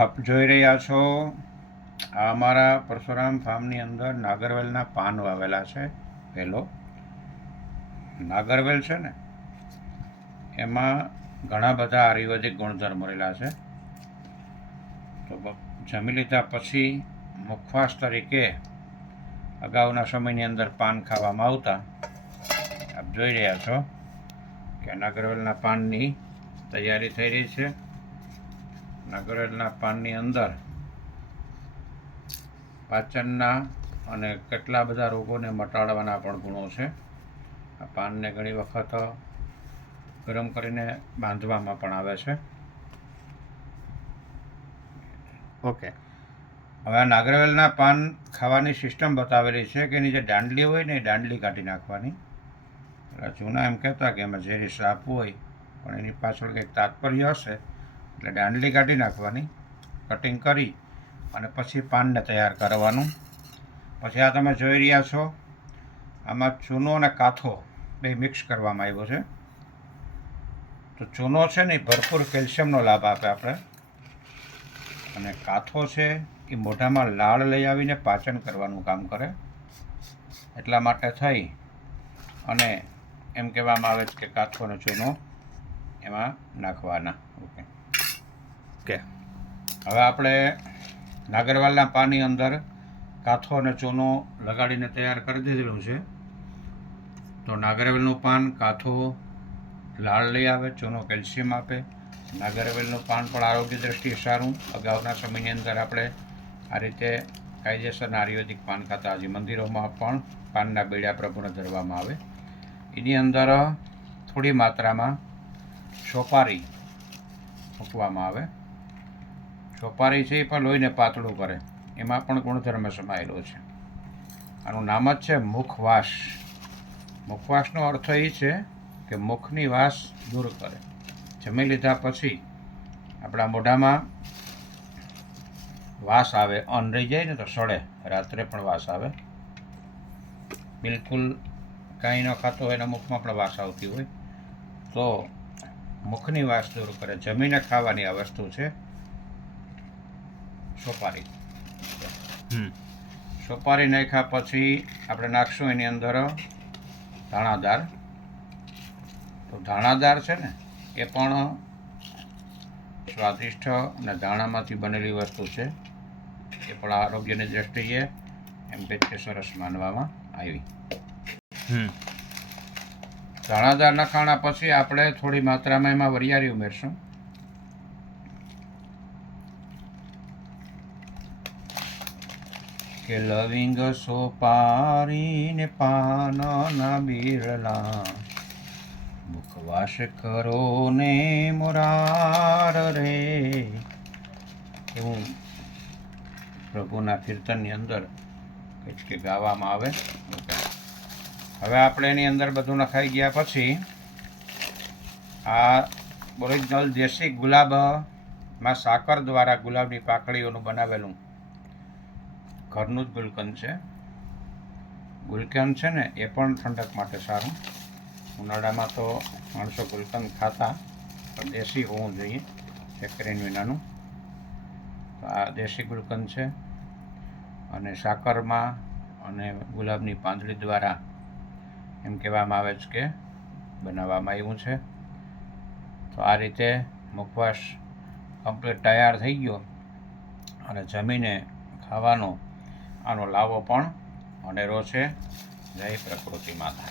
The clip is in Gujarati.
આપ જોઈ રહ્યા છો આ અમારા પરશુરામ ફાર્મની અંદર નાગરવેલના પાન વાવેલા છે. પહેલો નાગરવેલ છે ને, એમાં ઘણા બધા આયુર્વેદિક ગુણધર્મો રહેલા છે. તો જમી લીધા પછી મુખવાસ તરીકે અગાઉના સમયની અંદર પાન ખાવામાં આવતા. આપ જોઈ રહ્યા છો કે નાગરવેલના પાનની તૈયારી થઈ રહી છે. નાગરવેલના પાનની અંદર પાચનના અને કેટલા બધા રોગોને મટાડવાના પણ ગુણો છે. આ પાનને ઘણી વખત ગરમ કરીને બાંધવામાં પણ આવે છે. ઓકે, હવે આ નાગરવેલના પાન ખાવાની સિસ્ટમ બતાવેલી છે કે એની જે દાંડલી હોય ને એ દાંડલી કાઢી નાખવાની. જૂના એમ કહેતા કે એમાં ઝેરી સાપ હોય, પણ એની પાછળ કંઈક તાત્પર્ય હશે. એટલે દાંડલી કાઢી નાખવાની, કટિંગ કરી અને પછી પાનને તૈયાર કરવાનું. પછી આ તમે જોઈ રહ્યા છો, આમાં ચૂનો અને કાથો બે મિક્સ કરવામાં આવ્યો છે. તો ચૂનો છે ને એ ભરપૂર કેલ્શિયમનો લાભ આપે આપણે, અને કાથો છે એ મોઢામાં લાળ લઈ આવીને પાચન કરવાનું કામ કરે. એટલા માટે થઈ અને એમ કહેવામાં આવે છે કે કાથો અને ચૂનો એમાં નાખવાના. ઓકે ઓકે હવે આપણે નાગરવેલના પાનની અંદર કાથો અને ચૂનો લગાડીને તૈયાર કરી દીધેલું છે. તો નાગરવેલનું પાન, કાથો લાળ લઈ આવે, ચૂનો કેલ્શિયમ આપે. નાગરવેલનું પાન પણ આરોગ્ય દૃષ્ટિએ સારું. અગાઉના સમયની અંદર આપણે આ રીતે કાયદેસરના આયુર્વેદિક પાન ખાતા. હજી મંદિરોમાં પણ પાનના બેડા પ્રભુને ધરવામાં આવે. એની અંદર થોડી માત્રામાં સોપારી મૂકવામાં આવે. સોપારી છે એ પણ લોહીને પાતળું કરે, એમાં પણ ગુણધર્મ સમાયેલો છે. આનું નામ જ છે મુખવાસ. મુખવાસનો અર્થ એ છે કે મુખની વાસ દૂર કરે. જમી લીધા પછી આપણા મોઢામાં વાસ આવે, અન્ન રહી જાય ને તો સડે, રાત્રે પણ વાસ આવે. બિલકુલ કાંઈ ન ખાતો હોય એના મુખમાં પણ વાસ આવતી હોય, તો મુખની વાસ દૂર કરે. જમીને ખાવાની આ વસ્તુ છે સોપારી. સોપારી નાખ્યા પછી આપણે નાખશું એની અંદર ધાણાદાર. તો ધાણાદાર છે ને એ પણ સ્વાદિષ્ટ અને ધાણામાંથી બનેલી વસ્તુ છે. એ પણ આરોગ્યની દ્રષ્ટિએ એમ કે સરસ માનવામાં આવી. ધાણાદાર નખાણા પછી આપણે થોડી માત્રામાં એમાં વરિયાળી ઉમેરશું. કે લવિંગ, સોપારી ને પાનના બિરલા, મુખવાસ કરો ને મોરાર રે, એવું પ્રભુના કીર્તનની અંદર કંઈક કે ગાવામાં આવે. હવે આપણે એની અંદર બધું નખાઈ ગયા પછી આ ઓરિજિનલ દેશી ગુલાબમાં સાકર દ્વારા ગુલાબની પાંખડીઓનું બનાવેલું ઘરનું જ ગુલકંદ છે. ગુલકંદ છે ને એ પણ ઠંડક માટે સારું. ઉનાળામાં તો માણસો ગુલકંદ ખાતા, પણ દેશી હોવું જોઈએ, શક્કરીન વિનાનું. તો આ દેશી ગુલકંદ છે, અને સાકરમાં અને ગુલાબની પાંદડી દ્વારા એમ કહેવામાં આવે છે કે બનાવવામાં આવ્યું છે. તો આ રીતે મુખવાસ કમ્પ્લીટ તૈયાર થઈ ગયો, અને જમીને ખાવાનો આનો લાવો પણ અનેરો છે. જય પ્રકૃતિ માતા.